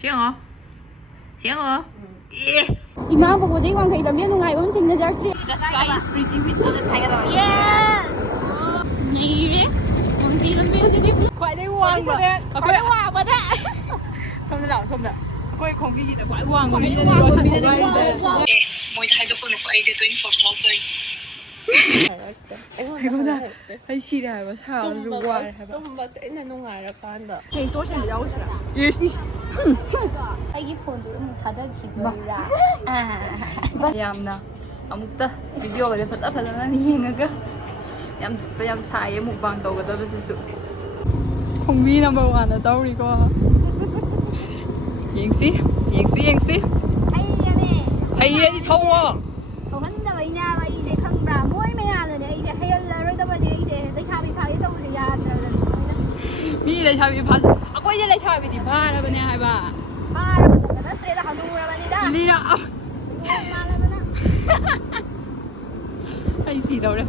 行哦，行哦。Ima po ko dai wang kai lamyan ngai on ting na jarkri. The sky is pretty with the sky of the Yes. Nei re. Wang kai lamyan de di. 快点忘吧，快忘吧的。冲着老冲着，快空气的快忘吧，明天的明天的快的。每台都不能快一点，24 hours对。이거보다 한 시리아가 사와서 와를 해봐. ꯇꯨꯝꯕ ꯇꯣꯏꯅ ꯅꯨꯡꯉꯥꯏꯔꯀꯥꯟꯗ 그냥 또 샌드 나오시라. 예. Aigi phone do mu thada khibra. ꯌꯥꯝꯅ ꯑꯃꯨꯛꯇ ꯚꯤꯗꯤꯑꯣꯒꯁꯦ ꯐꯖ ꯐꯖꯅ ꯌꯦꯡꯉꯒ ꯌꯥꯝ ꯁꯥꯏꯌꯦ mukbang ꯇꯧꯒꯗꯕꯁꯤꯁꯨ. ꯈꯣꯡꯕꯤ number 1ꯅ ꯇꯧꯔꯤꯀꯣ. ꯌꯦꯡꯁꯤ ꯌꯦꯡꯁꯤ ꯌꯦꯡꯁꯤ. Haiyane. ꯍꯩꯔꯗꯤ ꯊꯧꯑꯣ. Thawandaba ina ba ise khambra. Moi mayamne ise hayallaroi ise leisabi phari tawde yadra. ꯃꯤ ꯂꯩꯁꯥꯕꯤ ꯐꯥ ꯑꯩꯈꯣꯏꯁꯦ ꯂꯩꯁꯥꯕꯤꯗꯤ ꯐꯥꯔꯕꯅꯦ ꯍꯥꯏꯕ. Farabada natreda hadurabanida. ꯂꯤꯔꯥ Maladana. ꯑꯩ ꯁꯤꯗꯧꯔꯦ.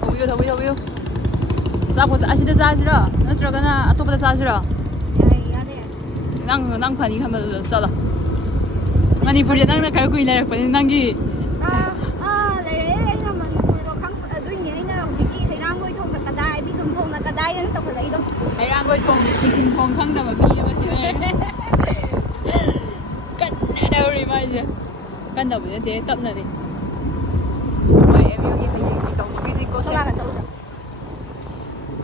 ꯊꯧꯕꯤꯌꯨ. ꯆꯥꯄꯣꯠ ꯑꯁꯤꯗ ꯆꯥꯁꯤꯔꯣ ꯅꯠꯇ꯭ꯔꯒꯅ ꯑꯇꯣꯞꯄꯗ ꯆꯥꯁꯤꯔꯣ? Yane. ꯅꯪ ꯐꯅꯤ ꯈꯟꯕꯗꯨꯗ ꯆꯠꯂꯣ. ꯃꯅꯤꯄꯨꯔꯗ ꯅꯪꯅ ꯈꯔ ꯀꯨꯏꯅ ꯂꯩꯔꯛꯄꯅꯤ ꯅꯪꯒꯤ ꯍꯩꯔꯥꯡꯒꯣꯏ ꯊꯣꯡꯒꯤ ꯁꯤꯡꯈꯣꯡ ꯈꯪꯗꯕ ꯃꯤ ꯑꯃꯁꯤꯅ ꯀꯟꯅ ꯇꯧꯔꯤ ꯃꯥꯏꯁꯦ. ꯀꯟꯅꯕꯨꯗꯤ ꯅꯠꯇꯦ ꯇꯞꯅꯗꯤ. ꯃꯣꯏ MUꯒꯤ ꯍꯌꯦꯡꯒꯤ ꯇꯧꯕꯒꯤꯗꯤꯀꯣ.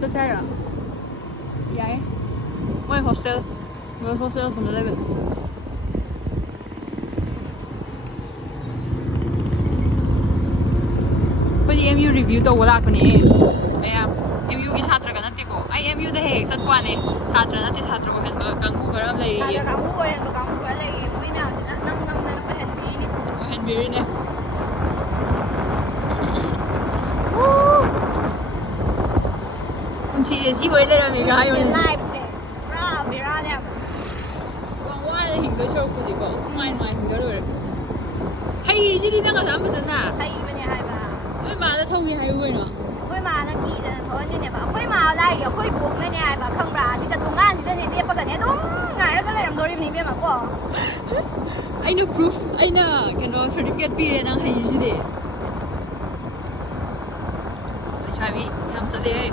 ꯆꯠꯁꯦ ꯍꯥꯏꯔꯣ? ꯌꯥꯏ. ꯃꯣꯏ ꯍꯣꯁꯇꯦꯜ ꯁꯣꯝꯗ ꯂꯩꯕꯅꯤ. ꯑꯩꯈꯣꯏꯗꯤ MU ꯔꯤꯚ꯭ꯌꯨ ꯇꯧꯕ ꯂꯥꯛꯄꯅꯦ. ꯃꯌꯥꯝ MUꯒꯤ ꯁꯥꯇ꯭ꯔꯒ ꯅꯠꯇꯦꯀꯣ. ꯑꯩ MUꯗ ꯍꯦꯛ ꯆꯠꯄ ꯋꯥꯅꯦ. ꯁꯥꯇ꯭ꯔ ꯅꯠꯇꯦ ꯁꯥꯇ꯭ꯔ ꯑꯣꯏꯍꯟꯕ ꯀꯥꯡꯕꯨ ꯈꯔ ꯑꯃ ꯂꯩꯔꯤꯌꯦ. ꯑꯣꯏꯍꯟꯕꯤꯔꯤꯅꯦ. ꯄꯨꯟꯁꯤꯁꯦ ꯁꯤ ꯑꯣꯏ ꯂꯩꯔꯝꯃꯤꯒ ꯍꯥꯏꯌꯣꯅꯦ. ꯋꯥꯅ ꯍꯤꯡꯗꯣꯏ ꯁꯔꯨꯛꯄꯨꯗꯤꯀꯣ ꯅꯨꯡꯉꯥꯏ ꯍꯤꯡꯗ ꯂꯣꯏꯔꯦ. ꯍꯩꯔꯤꯁꯤꯗꯤ ꯅꯪ ꯑꯁꯥꯝ ꯐꯖꯅ. ꯅꯣꯏ ꯃꯥꯗ ꯊꯧꯒꯦ ꯍꯥꯏꯌꯨ ꯀꯩꯅꯣ. ꯑꯩꯈꯣꯏ ꯃꯥꯅ ꯀꯤꯗꯅ ꯊꯧꯍꯟꯗꯣꯏꯅꯦꯕ. ꯑꯩꯈꯣꯏ ꯃꯥ ꯂꯥꯏꯔꯤ ꯑꯩꯈꯣꯏ ꯕꯣꯛꯅꯅꯦ ꯍꯥꯏꯕ ꯈꯪꯕ꯭ꯔꯥ? ꯁꯤꯗ ꯊꯣꯡꯒꯥꯟꯁꯤꯗꯅꯦ ꯂꯦꯞꯄꯒꯅꯦ ꯑꯗꯨꯝ ꯉꯥꯏꯔꯒ ꯂꯩꯔꯝꯗꯣꯔꯤꯕꯅꯤ ꯏꯕꯦꯝꯃ ꯀꯣ. ꯑꯩꯅ ꯄ꯭ꯔꯨꯐ ꯑꯩꯅ ꯀꯩꯅꯣ ꯁꯔꯇꯤꯐꯤꯀꯦꯠ ꯄꯤꯔꯦ ꯅꯪ ꯍꯩꯔꯤꯁꯤꯗꯤ. ꯂꯩꯁꯥꯕꯤ ꯌꯥꯝ ꯆꯠꯂꯦꯍꯦ.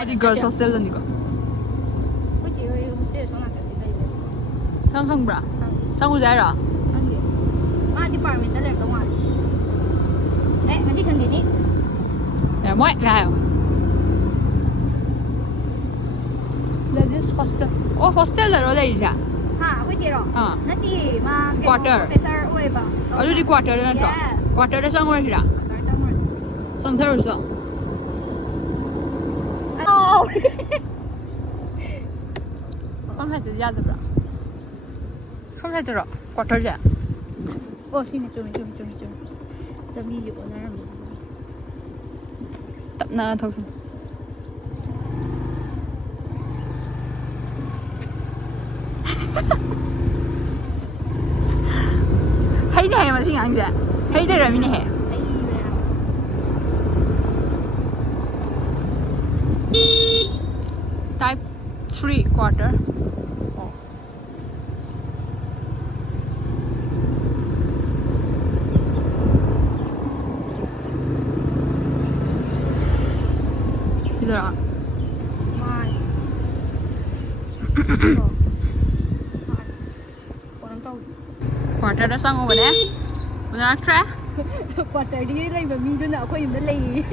ꯑꯗꯨꯗꯤ ꯒꯔꯜꯁ ꯍꯣꯁꯇꯦꯜꯗꯅꯤꯀꯣ. ꯅꯪ ꯈꯪꯕ꯭ꯔꯥ? ꯆꯪꯉꯨꯁꯦ ꯍꯥꯏꯔꯣ? ꯃꯥ ꯗꯤꯄꯥꯔꯠꯃꯦꯟꯇ ꯂꯩꯔꯝꯗꯧ ꯃꯥꯜꯂꯦ. ꯉꯁꯤ ꯁꯟꯗꯦꯅꯤ. ꯂꯩꯔꯝꯃꯣꯏ ꯍꯥꯏꯌꯣ. Ladies hostel. ꯑꯣ ꯍꯣꯁꯇꯦꯜꯗꯔꯣ ꯂꯩꯔꯤꯁꯦ? ꯑꯩꯈꯣꯏ ꯆꯦꯔꯣ? ꯅꯠꯇꯦ ꯃꯥ ꯀ꯭ꯋꯥꯇꯔ. ꯄ꯭ꯔꯣꯐꯦꯁꯔ ꯑꯣꯏꯕ. ꯑꯗꯨꯗꯤ ꯀ꯭ꯋꯥꯇꯔꯗ ꯅꯠꯇ꯭ꯔꯣ? ꯀ꯭ꯋꯥꯇꯔꯗ ꯆꯪꯉꯨꯔꯁꯤꯔꯥ? ꯆꯪꯊꯔꯨꯁꯤꯔꯣ? ꯁꯣꯝ ꯁꯥꯏꯗꯇꯗꯤ ꯌꯥꯗꯕ꯭ꯔꯥ? ꯁꯣꯝ ꯁꯥꯏꯗꯇꯔꯣ ꯀ꯭ꯋꯥꯇꯔꯁꯦ? ꯑꯣ ꯁꯤꯅꯦ ꯆꯨꯝꯃꯤ. ꯂꯝꯕꯤꯒꯤ ꯑꯣꯟꯅꯔꯝꯃꯦ. ꯇꯞꯅ ꯊꯧꯁꯤ. ꯍꯩꯅꯦꯍꯦ ꯃꯁꯤ ꯉꯥꯡꯁꯦ. ꯍꯩꯊꯔꯝꯃꯤꯅꯦꯍꯦ. Type 3 quarter. Oh. Idara. Quarter da sangubane. Unaktre? Quarter di laiba miduna akhoi yumda lei.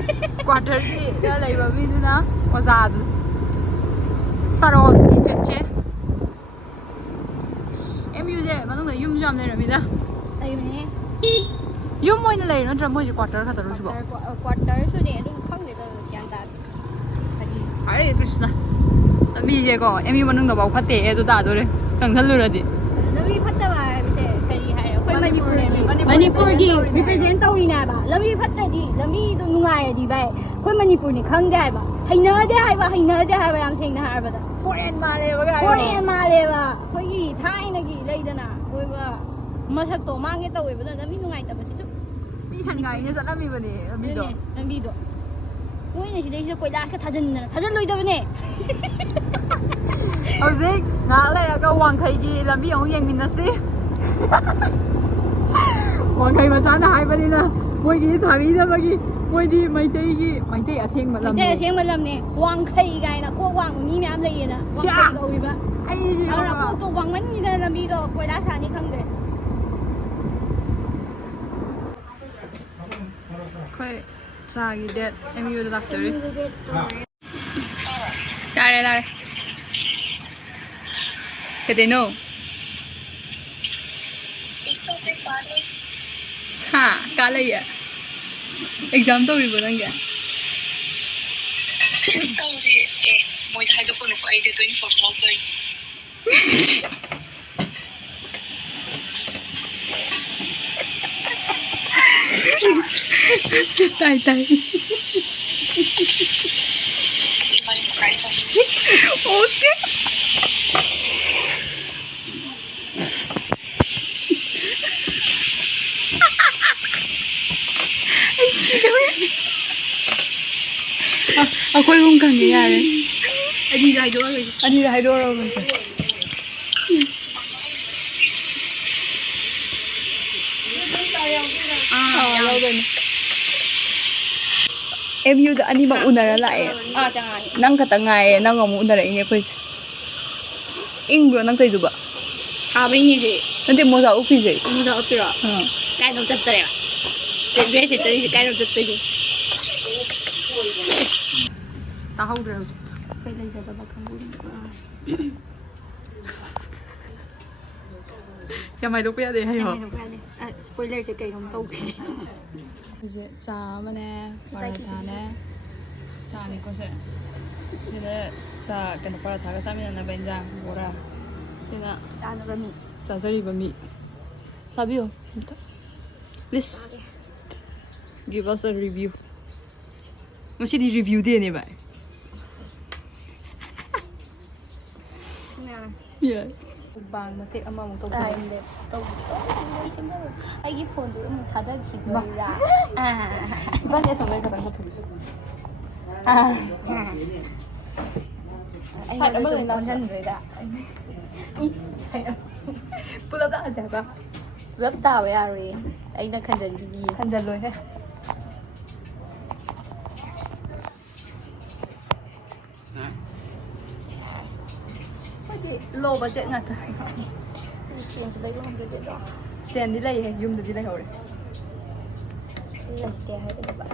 Quarter di da laiba miduna ozadu. Sarovski cheche. MU je manungda yum jam leramida. Aimne. Yum moina lei natra moji quarter khataru sibo. Quarter su ne adum khangde da kyan ta. Hare Krishna. Mi je ko MU manungda bau khatte edu da dore. Changthaluradi. Lami phattaba bise kari hai akhoi Manipurgi represent tawrina ba. Lami phattadi lami du nungairadi bai. Akhoi Manipur ni khangde hai ba. Hainade hai ba yam sengna harbada. Foreign male ba. Foreign male ba. Akhoi thainagi leidana oiba masakto mangge tawebada lami nungai tabasisu. Mi sangai ne salamibane lambido. Lambido. ꯃꯣꯏꯅ ꯁꯤꯗꯩꯁꯤꯗ ꯀꯣꯏꯂꯥꯁꯀ ꯊꯥꯖꯤꯟꯗꯅ ꯊꯥꯖꯤꯟꯂꯣꯏꯗꯕꯅꯦ ꯍꯧꯖꯤꯛ ꯉꯥꯏꯍꯥꯛ ꯂꯩꯔꯒ ꯋꯥꯡꯈꯩꯒꯤ ꯂꯝꯕꯤ ꯑꯃꯨꯛ ꯌꯦꯡꯃꯤꯟꯅꯁꯤ ꯋꯥꯡꯈꯩ ꯃꯆꯥꯅ ꯍꯥꯏꯕꯅꯤꯅ ꯃꯣꯏꯒꯤ ꯊꯥꯕꯤꯗꯕꯒꯤ ꯃꯣꯏꯗꯤ ꯃꯩꯇꯩ ꯑꯁꯦꯡꯕ ꯂꯝꯅꯤ ꯃꯩꯇꯩ ꯑꯁꯦꯡꯕ ꯂꯝꯅꯦ ꯋꯥꯡꯈꯩ ꯀꯥꯏꯅ ꯀꯣꯛ ꯋꯥꯡꯕ ꯃꯤ ꯃꯌꯥꯝ ꯂꯩꯌꯦꯅ ꯋꯥꯡꯈꯩ ꯀꯧꯏꯕ ꯑꯗꯨꯅ ꯀꯣꯛꯇꯣ ꯋꯥꯡꯃꯟꯈꯤꯗꯅ ꯂꯝꯕꯤꯗꯣ ꯀꯣꯏꯂꯥꯁ ꯊꯥꯅꯤ ꯈꯪꯗ꯭ꯔꯦ ꯑꯩꯈꯣꯏ ꯆꯥꯒꯤ ꯗꯦꯠ MUꯗ ꯂꯥꯛꯆꯔꯤ ꯂꯥꯛꯔꯦ ꯀꯩꯗꯩꯅꯣ ꯍꯥ ꯀꯥ ꯂꯩꯌꯦ ꯑꯦꯛꯖꯥꯝ ꯇꯧꯔꯤꯕꯣ ꯅꯪꯒꯤ ꯇꯧꯔꯤ ꯃꯣꯏꯗ ꯍꯥꯏꯗꯣꯛꯀꯅꯨꯀꯣ ꯑꯩ ꯗꯦꯠ 24 ꯂꯥꯛꯇꯣꯏꯅꯤ ꯇꯥꯏ 이번에 서프라이즈 없이 어때? ꯑꯩꯈꯣꯏ ꯑꯍꯨꯝ ꯈꯪꯉꯦ ꯌꯥꯔꯦ ꯑꯅꯤꯗ ꯍꯥꯏꯗꯣꯛꯑꯔꯣꯏꯁꯦ ꯂꯧꯗꯣꯏꯅꯦ MUꯗ ꯑꯅꯤꯃꯛ ꯎꯅꯔ ꯂꯥꯛꯑꯦ ꯅꯪ ꯈꯛꯇꯪ ꯉꯥꯏꯔꯦ ꯅꯪ ꯑꯃꯨꯛ ꯎꯅꯔꯛꯏꯅꯦ ꯑꯩꯈꯣꯏꯁꯦ ꯏꯪꯕ꯭ꯔꯣ ꯅꯪ ꯇꯧꯏꯗꯨꯕ ꯁꯥꯕꯩꯅꯤꯁꯦ ꯅꯠꯇꯦ ꯃꯣꯖꯥ ꯎꯞꯄꯤꯁꯦ ꯃꯣꯖꯥ ꯎꯞꯄꯤꯔꯣ ꯀꯥꯏꯗ ꯆꯠꯇꯔꯦ ꯗ꯭ꯔꯦꯁ ꯆꯠꯂꯤꯁꯦ ꯀꯥꯏꯗ ꯆꯠꯇꯣꯏꯅꯣ ꯇꯥꯍꯧꯗ꯭ꯔꯦ ꯍꯧꯖꯤꯛ ꯑꯩꯈꯣꯏ ꯂꯩꯖꯗꯕ ꯀꯥꯡꯕꯨꯅꯤꯀꯣ ꯌꯥꯝ ꯍꯥꯏꯗꯣꯛꯄ ꯌꯥꯗꯦ ꯍꯥꯏꯌꯣ ꯁ꯭ꯄꯣꯏꯂꯔꯁꯦ ꯀꯩꯅꯣꯝ ꯇꯧꯈ꯭ꯔꯦ ꯁꯤꯁꯦ ꯆꯥ ꯑꯃꯅꯦ ꯄꯔꯥꯊꯥꯅꯦ ꯆꯥꯅꯤꯀꯣꯁꯦ ꯁꯤꯗ ꯆꯥ ꯀꯩꯅꯣ ꯄꯔꯥꯊꯥꯒ ꯆꯥꯃꯤꯟꯅꯅꯕ ꯏꯟꯖꯥꯡ ꯕꯣꯔꯥ ꯁꯤꯅ ꯆꯥꯅꯕ ꯃꯤ ꯆꯥꯖꯔꯤꯕ ꯃꯤ ꯆꯥꯕꯤꯌꯣ ꯑꯝꯇ ꯄ꯭ꯂꯤꯁ ꯒꯤꯚ ꯑꯁ ꯑ ꯔꯤꯚ꯭ꯌꯨ ꯉꯁꯤꯗꯤ ꯔꯤꯚ꯭ꯌꯨ ꯗꯦꯅꯦ ꯚꯥꯏ ꯌꯥꯏ ꯕꯥꯡ ꯃꯇꯦꯛ ꯑꯃꯃꯨꯛ ꯇꯧꯁꯜꯂꯦ ꯑꯩꯒꯤ ꯐꯣꯟꯗꯨ ꯑꯃꯨꯛ ꯊꯥꯗꯈꯤꯗꯣꯏꯔꯥ ꯏꯕꯥꯅꯤ ꯑꯁꯣꯝꯗꯩ ꯈꯛꯇꯪ ꯆꯠꯊꯣꯛꯁꯤ ꯑꯩꯅ ꯁꯨꯝ ꯈꯣꯟꯖꯟꯗꯣꯏꯗ ꯄꯨꯂꯞ ꯇꯥꯁꯦ ꯍꯥꯏꯕ ꯄꯨꯂꯞ ꯇꯥꯕ ꯌꯥꯔꯣꯏꯌꯦ ꯑꯩꯅ ꯈꯟꯖꯟꯈꯤꯅꯤ ꯈꯟꯖꯜꯂꯣꯏꯍꯦ ꯂꯣ ꯕꯖꯦꯠ ꯉꯥꯛꯇ ꯏꯁꯇꯦꯟꯁꯨ ꯂꯩꯕ ꯉꯝꯖꯗꯦꯗꯣ ꯁ꯭ꯇꯦꯟꯗꯤ ꯂꯩꯌꯦ ꯌꯨꯝꯗꯗꯤ ꯂꯩꯍꯧꯔꯦ ꯂꯩꯇꯦ ꯍꯥꯏꯒꯗꯕ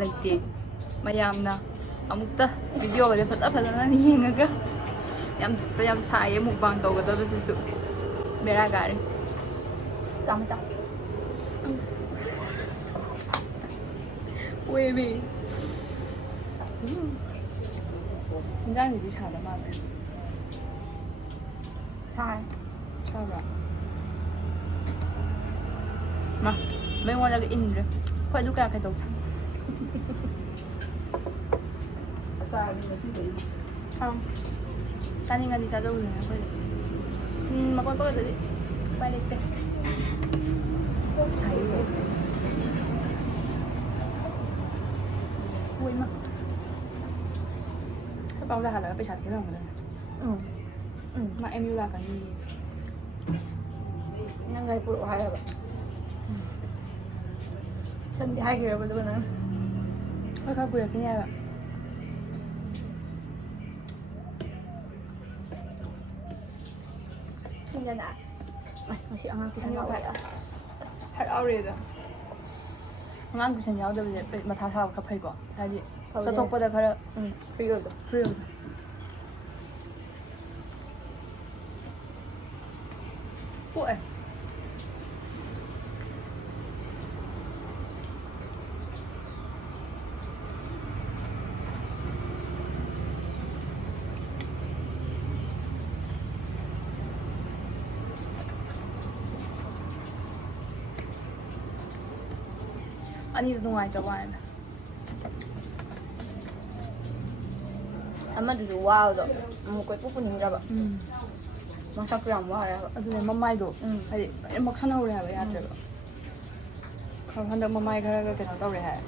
ꯂꯩꯇꯦ ꯃꯌꯥꯝꯅ ꯑꯃꯨꯛꯇ ꯚꯤꯗꯤꯑꯣꯒꯁꯦ ꯐꯖꯅ ꯌꯦꯡꯉꯒ ꯌꯥꯝ ꯁꯥꯏꯌꯦ ꯃꯨꯛꯕꯥꯡ ꯇꯧꯒꯗꯕꯁꯤꯁꯨ ꯕꯦꯔꯥ ꯀꯥꯔꯦ ꯆꯥꯃꯆꯥ ꯑꯣꯏꯕꯤ ꯏꯟꯖꯥꯡꯁꯤꯗꯤ ꯁꯥꯗ ꯃꯥꯜꯂꯦ ꯁꯥꯏ ꯁꯥꯕ꯭ꯔꯥ ꯃꯥ ꯃꯉꯣꯟꯗꯒ ꯏꯟꯗ꯭ꯔꯦ ꯍꯣꯏ ꯑꯗꯨ ꯀꯌꯥ ꯀꯩꯗꯧ ꯆꯥꯅꯤꯡꯉꯗꯤ ꯆꯥꯖꯧꯗꯅ ꯑꯩꯈꯣꯏꯗꯤ ꯃꯀꯣꯠꯄꯒꯗꯨꯗꯤ ꯎꯄꯥꯏ ꯂꯩꯇꯦ ꯁꯥꯏꯌꯦ ꯍꯣꯏꯃ ꯄꯥꯎꯗ ꯍꯜꯂꯒ ꯄꯩꯁꯥ ꯊꯤꯔꯝꯒꯗꯕꯅꯦ ꯃꯥ MU ꯂꯥꯛꯀꯅꯤ ꯅꯪ ꯒꯥꯔꯤ ꯄꯨꯔꯛꯑꯣ ꯍꯥꯏꯔꯕ ꯁꯟꯗꯤ ꯍꯥꯏꯈ꯭ꯔꯦꯕ ꯑꯗꯨꯒ ꯅꯪ ꯍꯣꯏ ꯈꯔ ꯄꯨꯔꯛꯈꯤꯅꯤ ꯍꯥꯏꯕ ꯊꯤꯟꯗꯅ ꯉꯁꯤ ꯑꯉꯥꯡ ꯇꯨꯏꯁꯟ ꯌꯥꯎꯕ ꯍꯔꯥꯎꯔꯦꯗ ꯑꯉꯥꯡ ꯇꯨꯏꯁꯟ ꯌꯥꯎꯗꯕꯁꯦ ꯃꯊꯥ ꯁꯥꯕ ꯈꯔ ꯐꯩꯀꯣ ꯍꯥꯏꯗꯤ ꯆꯠꯊꯣꯛꯄꯗ ꯈꯔ ꯐ꯭ꯔꯤ ꯑꯣꯏꯕ ꯄꯣꯛꯑꯦ ꯑꯅꯤ도 ꯅꯨꯡꯉꯥꯏꯇ꯭ꯔꯕ ꯋꯥꯅꯤꯗ ꯑꯃꯗꯨꯁꯨ ꯋꯥꯕꯗꯣ ꯑꯃꯨꯛ ꯀꯣꯏꯄꯨ ꯄꯨꯅꯤꯡꯗ꯭ꯔꯕ ꯃꯁꯛꯁꯨ ꯌꯥꯝ ꯋꯥꯔꯦ ꯍꯥꯏꯕ ꯑꯗꯨꯅꯦ ꯃꯃꯥꯏꯗꯣ ꯍꯥꯏꯗꯤ ꯂꯣꯏꯅ ꯃꯛꯁꯟꯍꯧꯔꯦ ꯍꯥꯏꯕ ꯌꯥꯗ꯭ꯔꯦꯕ ꯍꯟꯗꯛ ꯃꯃꯥꯏ ꯈꯔꯒ ꯀꯩꯅꯣ ꯇꯧꯔꯦ ꯍꯥꯏ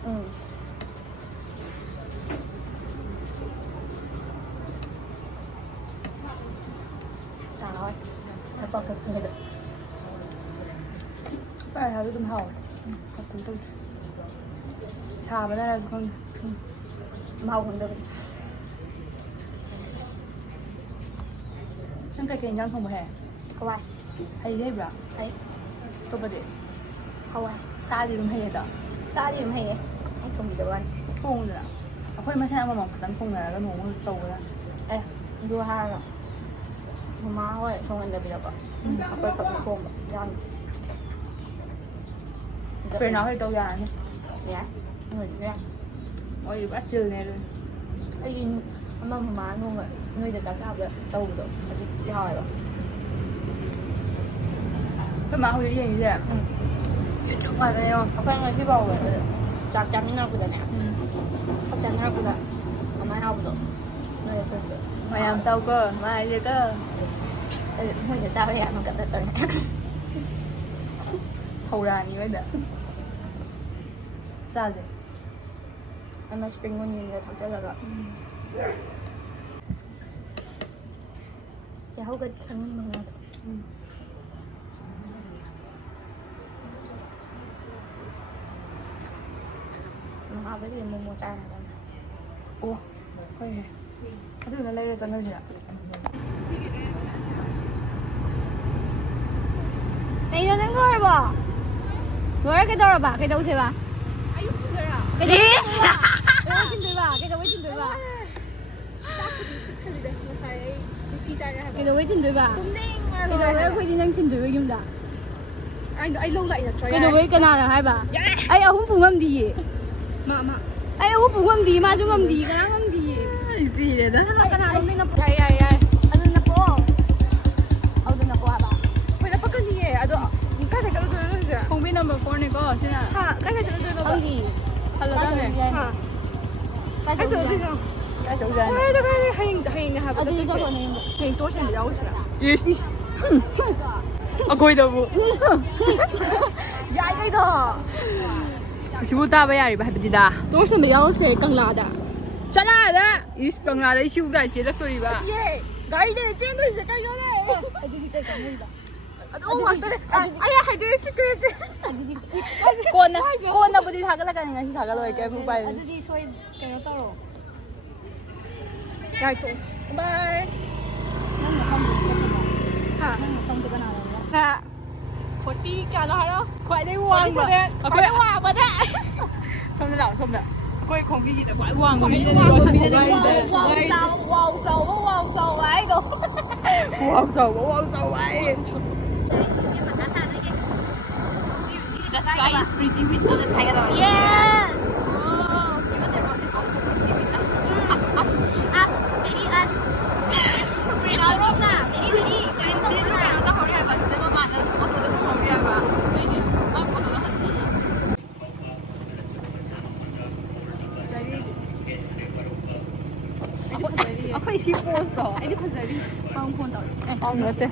ꯄꯥꯛꯊꯣꯛꯄꯗ ꯄꯥꯏ ꯍꯥꯏꯕ ꯑꯗꯨꯝ ꯍꯥꯎꯋꯦ ꯀꯩꯝ ꯇꯧꯗꯦ ꯁꯥꯕꯅꯔꯁꯨ ꯈꯪꯗꯦ ꯃꯍꯥꯎ ꯈꯪꯗꯕꯅꯤ ꯅꯪ ꯀꯩꯀꯩ ꯏꯟꯖꯥꯡ ꯊꯣꯡꯕ ꯍꯩ ꯍꯋꯥꯏ ꯍꯩꯗꯤ ꯍꯩꯕ꯭ꯔꯥ ꯍꯩ ꯑꯇꯣꯞꯄꯗꯤ ꯍꯋꯥꯏ ꯆꯥꯗꯤ ꯑꯗꯨꯝ ꯍꯩꯌꯦꯗꯣ ꯆꯥꯗꯤ ꯑꯗꯨꯝ ꯍꯩꯌꯦ ꯑꯩ ꯊꯣꯡꯕꯤꯗꯕ ꯋꯥꯅꯤ ꯊꯣꯡꯉꯨꯗꯅ ꯑꯩꯈꯣꯏ ꯃꯁꯦꯟ ꯑꯃꯃꯝ ꯈꯛꯇꯪ ꯊꯣꯡꯅꯔꯒ ꯅꯣꯡꯃ ꯇꯧꯕꯗ ꯑꯦ ꯑꯗꯨ ꯍꯥꯏꯔꯒ ꯃꯃꯥ ꯍꯣꯏ ꯊꯣꯡꯍꯟꯗꯕꯤꯗꯀꯣ ꯑꯩꯈꯣꯏ ꯈꯛꯅ ꯊꯣꯡꯕ ꯌꯥꯝꯅ ꯄꯦꯔꯅꯥ ꯍꯣꯏ ꯇꯧ ꯌꯥꯔꯅꯤ ꯌꯥꯏ ꯅꯣꯏꯗꯤ ꯌꯥꯏ ꯃꯣꯏꯗꯤ ꯄꯨꯔꯥ ꯆꯤꯜꯅꯦ ꯑꯗꯨꯅꯤ ꯑꯩꯒꯤ ꯑꯃ ꯃꯃꯥ ꯅꯣꯡꯃ ꯅꯣꯏꯗ ꯆꯥꯛ ꯆꯥꯕꯗ ꯇꯧꯕꯗꯣ ꯑꯗꯨ ꯌꯥꯎꯋꯦꯕ ꯑꯩꯈꯣꯏ ꯃꯥ ꯍꯧꯖꯤꯛ ꯌꯦꯡꯉꯤꯁꯦ ꯌꯨꯇ꯭ꯌꯨꯕ ꯉꯥꯛꯇꯅꯦ ꯌꯦꯡꯉꯣ ꯑꯩꯈꯣꯏ ꯉꯁꯤ ꯐꯥꯎꯕ ꯆꯥꯛ ꯆꯥꯃꯤꯟꯅꯔꯛꯄꯗꯅꯦ ꯆꯥꯛ ꯆꯥꯅꯔꯛꯄꯗ ꯀꯃꯥꯏꯅ ꯍꯥꯎꯕꯗꯣ ꯅꯣꯏꯗ ꯊꯣꯡꯕꯗꯣ ꯃꯌꯥꯝ ꯇꯧꯀꯣ ꯃꯥ ꯍꯥꯏꯁꯦꯀꯣ ꯃꯣꯏꯗ ꯆꯥꯕ ꯌꯥꯕ ꯀꯠꯇ ꯇꯧꯔꯦ ꯊꯧꯔꯥꯅꯤ ꯍꯣꯏꯗ ꯆꯥꯁꯦ ꯑꯃ ꯁꯄ꯭ꯔꯤꯡ ꯑꯣꯅꯤꯌꯟꯒ ꯊꯥꯛꯆꯜꯂꯒ ꯌꯥꯍꯧꯒ ꯈꯪꯅꯤꯡꯕ ꯉꯥꯗꯣ ꯃꯍꯥꯕꯂꯤ ꯃꯣꯃꯣ ꯆꯥꯏ ꯍꯥꯏꯕꯅꯦ ꯑꯣ ꯍꯣꯏꯅꯦ ꯑꯗꯨꯅ ꯂꯩꯔ ꯆꯠꯂꯁꯤꯔ ꯀꯩꯅꯣ ꯅꯪ ꯂꯣꯏꯔꯕꯣ ꯂꯣꯏꯔ ꯀꯩꯗꯧꯔꯕ ꯀꯩꯗꯧꯁꯦꯕ ꯑꯌꯨꯛ ꯁꯤꯟꯗꯣꯏꯔꯥ ꯀꯩꯗꯧꯕꯩ ꯊꯤꯟꯗꯣꯏꯕ ꯀꯩꯗꯧꯕꯩ ꯊꯤꯟꯗꯣꯏꯕ ꯆꯥꯛꯄꯨꯗꯤ ꯄꯤꯛ ꯊꯜꯂꯤꯗ ꯉꯁꯥꯏ ꯑꯩ ꯅꯨꯡꯇꯤ ꯆꯥꯔꯦ ꯍꯥꯏꯕ ꯀꯩꯗꯧꯕꯩ ꯊꯤꯟꯗꯣꯏꯕ ꯀꯩꯗꯧꯕꯩ ꯑꯩꯈꯣꯏꯗꯤ ꯅꯪ ꯊꯤꯟꯗꯣꯏꯕ ꯌꯨꯝꯗ ꯑꯩ ꯂꯧ ꯂꯥꯛꯏ ꯅꯠꯇ꯭ꯔꯣ ꯀꯩꯗꯧꯕꯩ ꯀꯅꯥꯅ ꯍꯥꯏꯕ ꯑꯩ ꯑꯍꯨꯝ ꯄꯨ ꯉꯝꯗꯤꯌꯦ ꯑꯩ ꯑꯍꯨꯝ ꯄꯨ ꯉꯝꯗꯤꯌꯦ ꯃꯥꯁꯨ ꯉꯝꯗꯤꯌꯦ ꯀꯅꯥ ꯉꯝꯗꯤꯌꯦ ꯁꯤꯔꯦꯗ ꯀꯅꯥꯅꯣꯝꯗꯩ ꯌꯥꯏ ꯑꯗꯨꯅ ꯄꯣꯛꯑꯣ ꯑꯗꯨꯅ ꯄꯣꯛ ꯍꯥꯏꯕ ꯑꯩꯈꯣꯏꯅ ꯄꯛꯀꯅꯤꯌꯦ ꯑꯗꯣ ꯀꯥꯏꯗ ꯆꯠꯂꯨꯗꯣꯏꯅꯣ ꯍꯧꯖꯤꯛ ꯈꯣꯡꯕꯤ ꯅꯝꯕꯔ 4ꯅꯤꯀꯣ ꯁꯤꯅ ꯀꯥꯏꯗ ꯆꯠꯂꯨꯗꯣꯏꯅꯣ ꯈꯪꯗꯤ ꯍꯜꯂꯗꯕꯅꯦ ꯀꯥꯏ ꯆꯠꯂꯨꯗꯣꯏꯅꯣ ꯀꯥꯏ ꯆꯠꯂꯨꯖꯥꯠꯅꯣ ꯍꯌꯦꯡꯅꯦ ꯍꯥꯏꯕ ꯑꯗꯨꯗꯤ ꯆꯠꯇꯣꯏꯁꯦ ꯆꯠꯈ꯭ꯔꯣ ꯅꯌꯨꯝꯗ ꯍꯌꯦꯡ ꯇꯣꯔꯁꯟꯗ ꯌꯥꯎꯁꯤꯔꯥ ꯌꯦꯁ ꯑꯩꯈꯣꯏꯗꯕꯨ ꯌꯥꯏ ꯀꯩꯗꯣ ꯁꯤꯕꯨ ꯇꯥꯕ ꯌꯥꯔꯤꯕ ꯍꯥꯏꯕꯗꯤꯗ ꯇꯣꯔꯁꯟꯕ ꯌꯥꯎꯔꯁꯦ ꯀꯪꯂꯥꯗ ꯆꯠꯂꯛꯑꯗ ꯏꯁ ꯀꯪꯂꯥꯗ ꯁꯤꯕꯨ ꯒꯥꯔꯤ ꯆꯦꯜꯂꯛꯇꯣꯔꯤꯕ ꯒꯥꯔꯤꯗꯅꯦ ꯆꯦꯟꯗꯣꯏꯁꯦ ꯀꯩꯅꯣꯅꯦ ꯑꯗꯨꯗꯤ ꯀꯩ ꯀꯥꯟꯅꯔꯤꯕ ꯑꯗꯨ ꯉꯥꯛꯇꯅꯦ ꯑꯩ ꯍꯥꯏꯗꯣꯏ ꯁꯤꯀ꯭ꯔꯦꯠꯁꯦ ꯑꯗꯨꯗꯤ ꯀꯣꯟꯅꯕꯨꯗꯤ ꯊꯥꯒꯠꯂꯛꯀꯅꯤ ꯉꯁꯤ ꯊꯥꯒꯠꯂꯣꯏ ꯀꯩꯝ ꯎꯄꯥꯏ ꯂꯩ ꯑꯗꯨꯗꯤ ꯁꯣꯏ ꯀꯩꯅꯣ ꯇꯧꯔꯣ ꯌꯥꯏ ꯇꯣ ꯕꯥꯏ ꯅꯪ ꯃꯐꯝꯗꯨ ꯍꯥ ꯅꯪ ꯃꯐꯝꯗꯨ ꯀꯅꯥꯅꯣ 40 ꯀꯌꯥꯅꯣ ꯍꯥꯏꯔꯣ ꯈ꯭ꯋꯥꯏꯗꯒꯤ ꯋꯥꯡꯕ ꯑꯩꯈꯣꯏ ꯋꯥꯡꯕꯗ ꯁꯣꯝꯗ ꯂꯥꯛꯑꯣ ꯁꯣꯝꯗ ꯑꯩꯈꯣꯏ ꯈꯣꯡꯕꯤꯒꯤꯗ ꯈ꯭ꯋꯥꯏ ꯋꯥꯡꯕ ꯃꯤꯅꯅꯦ ꯋꯥꯎ ꯆꯥꯎꯕ ꯍꯥꯏꯗꯣ ꯋꯥꯎ ꯆꯥꯎꯕ ꯍꯥꯏ The sky is pretty with us. Yes. Oh, even the road is also pretty with us. Us, very us. Very na, very. Kasi ano na hori ba? Sila ba man na sa to to hori ba? Kaya ang ko to hati. ꯑꯩꯈꯣꯏ ꯁꯤ ꯄꯣꯁꯇꯣ ꯑꯩꯗꯤ ꯐꯖꯔꯤ. ꯄꯥꯎ phone ꯇꯧꯔꯦ. ꯑꯧ ꯅꯠꯇꯦ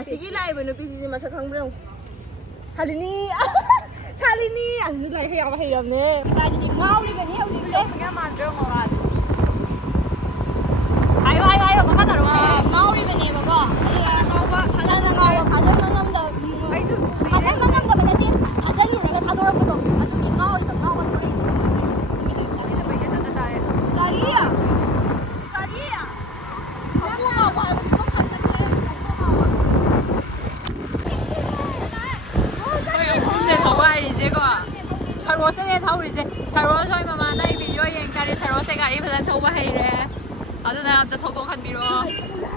ꯑꯁꯤꯒꯤ ꯂꯥꯛꯏꯕ ꯅꯨꯄꯤꯁꯤꯗꯤ ꯃꯁꯛ ꯈꯪꯕ꯭ꯔꯣ? ꯁꯥꯂꯤꯅꯤ ꯑꯁꯤꯁꯨ ꯂꯥꯏꯔꯤꯛ ꯌꯥꯝ ꯍꯩꯔꯝꯅꯦ ꯀꯥꯏꯗꯤ ꯉꯥꯎꯔꯤꯕꯅꯤ ꯍꯧꯖꯤꯛꯁꯦ. ꯁꯨꯡꯌꯥ ꯃꯥꯟꯗ꯭ꯔꯦ ꯃꯉꯥꯜ ꯍꯥꯏꯌꯣ ꯃꯈꯥ ꯇꯥꯔꯣ. ꯉꯥꯎꯔꯤꯕꯅꯦꯕꯀꯣ. ꯐꯖꯅ ꯉꯥꯎꯕ ꯐꯥꯖꯟꯕ ꯉꯝꯗꯕ. ꯐꯥꯖꯟꯕ ꯉꯝꯗꯕ ꯅꯠꯇꯦ. ꯐꯥꯖꯜꯂꯨꯔꯒ ꯊꯥꯗꯣꯔꯛꯄꯗꯣ. ꯑꯗꯨꯒꯤ ꯉꯥꯎꯔꯤꯕ ꯊꯣꯛꯂꯛꯏꯗꯣ. ꯀꯔꯤ? ꯅꯪ ꯉꯥꯎꯕ ꯍꯥꯏꯕꯗꯨ ꯁꯟꯅꯠꯇꯦ. ꯑꯍꯨꯝꯁꯦ ꯊꯧꯕ ꯍꯩꯔꯤꯁꯦꯀꯣ ꯁꯔꯣꯁꯅꯦ ꯊꯧꯔꯤꯁꯦ ꯁꯔꯣꯁ ꯍꯣꯏ ꯃꯃꯥꯅ ꯑꯩ ꯚꯤꯗꯤꯑꯣ ꯌꯦꯡ ꯇꯥꯔꯦ ꯁꯔꯣꯁꯁꯦ ꯒꯥꯔꯤ ꯐꯖꯅ ꯊꯧꯕ ꯍꯩꯔꯦ ꯑꯗꯨꯅ ꯑꯝꯇ ꯊꯧꯗꯣꯛꯍꯟꯕꯤꯔꯣ